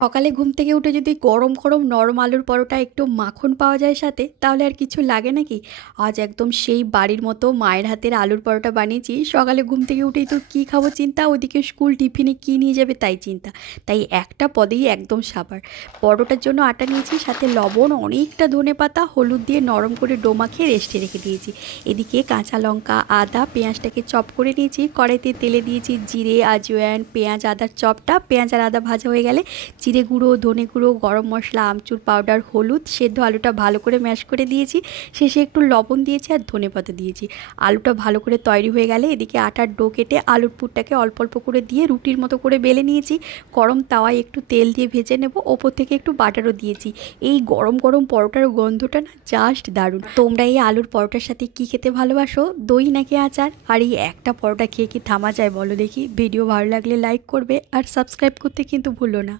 সকালে ঘুম থেকে উঠে যদি গরম গরম নরম আলুর পরোটা একটু মাখন পাওয়া যায় সাথে, তাহলে আর কিছু লাগে নাকি। আজ একদম সেই বাড়ির মতো মায়ের হাতের আলুর পরোটা বানিয়েছি। সকালে ঘুম থেকে উঠেই তো কী খাবো চিন্তা, ওদিকে স্কুল টিফিনে কী নিয়ে যাবে তাই চিন্তা। তাই একটা পদেই একদম সাবার। পরোটার জন্য আটা নিয়েছি, সাথে লবণ, অনেকটা ধনেপাতা, হলুদ দিয়ে নরম করে ডো মাখিয়ে রেস্টে রেখে দিয়েছি। এদিকে কাঁচা লঙ্কা, আদা, পেঁয়াজটাকে চপ করে নিয়েছি। কড়াইতে তেলে দিয়েছি জিরে, আজওয়ান, পেঁয়াজ, আদার চপটা। পেঁয়াজ আর আদা ভাজা হয়ে গেলে জিরে গুঁড়ো, ধনে গুঁড়ো, গরম মশলা, আমচুর পাউডার, হলুদ, সেদ্ধ আলুটা ভালো করে ম্যাশ করে দিয়েছি। শেষে একটু লবণ দিয়েছি আর ধনেপাতা দিয়েছি। আলুটা ভালো করে তৈরি হয়ে গেলে এদিকে আটার ডো কেটে আলুর পুরটাকে অল্প অল্প করে দিয়ে রুটির মতো করে বেলে নিয়েছি। গরম তাওয়ায় একটু তেল দিয়ে ভেজে নেব, ওপর থেকে একটু বাটারও দিয়েছি। এই গরম গরম পরোটার গন্ধটা না জাস্ট দারুণ। তোমরা এই আলুর পরোটার সাথে কি খেতে ভালোবাসো, দই নাকি আচার? আর এই একটা পরোটা খেয়ে কি থামা যায় বলো দেখি? ভিডিও ভালো লাগলে লাইক করবে আর সাবস্ক্রাইব করতে কিন্তু ভুলো না।